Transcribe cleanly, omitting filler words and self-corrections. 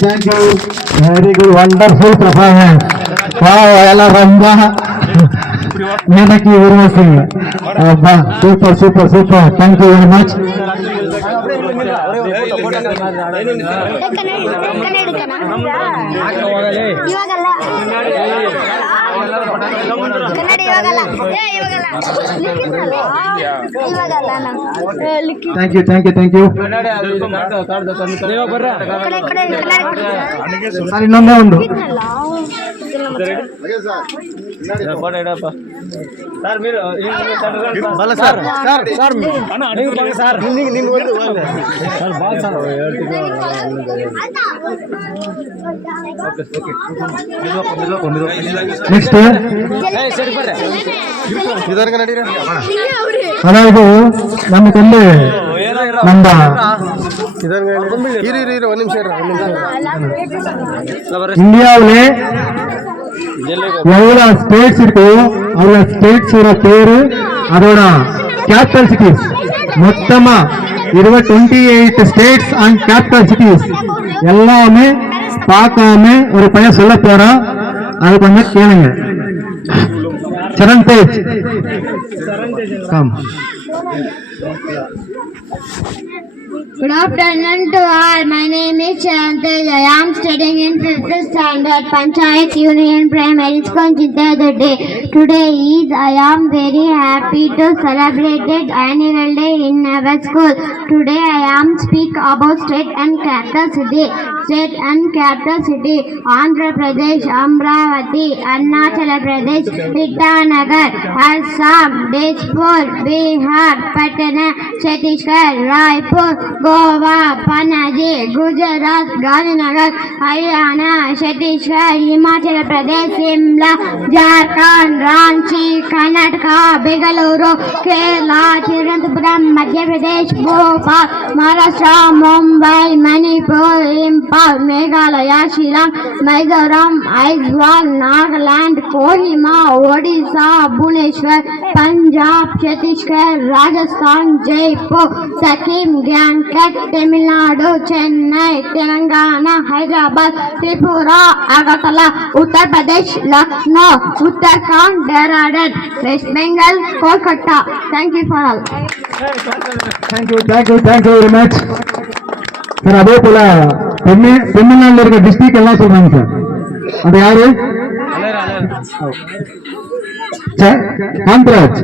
Thank you. Very good, wonderful performance. Wow, Ella Ranga. Menaki Urvasi. Super. Thank you very much. Thank you. Sir, ಇನ್ನೊಂದೇ ಒಂದು next அதாவது நம்ம வந்து நம்ம இந்தியாவிலே எவ்வளவு ஸ்டேட்ஸ் இருக்கு அவ்வளவு ஸ்டேட்ஸோட பேரு அதோட கேபிட்டல் சிட்டிஸ் மொத்தமா 28 ஸ்டேட்ஸ் அண்ட் கேபிட்டல் சிட்டிஸ் எல்லாமே பார்க்காம ஒரு பையன் சொல்ல போறான். அது கொஞ்சம் கேளுங்க. Charan Tej come. Good afternoon to all. My name is Chantal. I am studying in 5th standard Panchayat Union Primary School, Chitradurga. Today I am very happy to celebrate the annual day in our school. Today I am speak about state and capital city. State and capital city: Andhra Pradesh, Amravati, Arunachal Pradesh, Itanagar, Assam, Dijpur, Bihar, Patna, Chhattisgarh, Raipur, Goa, Panaji, Gujarat, Gandhinagar, Haryana, Chhattisgarh, Himachal Pradesh, Shimla, Jharkhand, Ranchi, Karnataka, Bengaluru, Kerala, Thiruvananthapuram, Madhya Pradesh, Bhopal, Maharashtra, Mumbai, Manipur, Impal, Meghalaya, Shillong, Mizoram, Aizawl, Nagaland, Kohima, Odisha, Bhubaneswar, Punjab, Chhattisgarh, Rajasthan, Jaipur, Sikkim, Gangtok, Tamil Nadu, Chennai, Telangana, Hyderabad, Tripura, Agartala, Uttar Pradesh, Lucknow, Uttarakhand, Dehradun, West Bengal, Kolkata. Thank you for all. Thank you very much. Sir, அதே போல தமிழ்நாட்டில் இருக்க district எல்லாம் சொல்றாங்க sir. அது யாரு? காந்தராஜ்.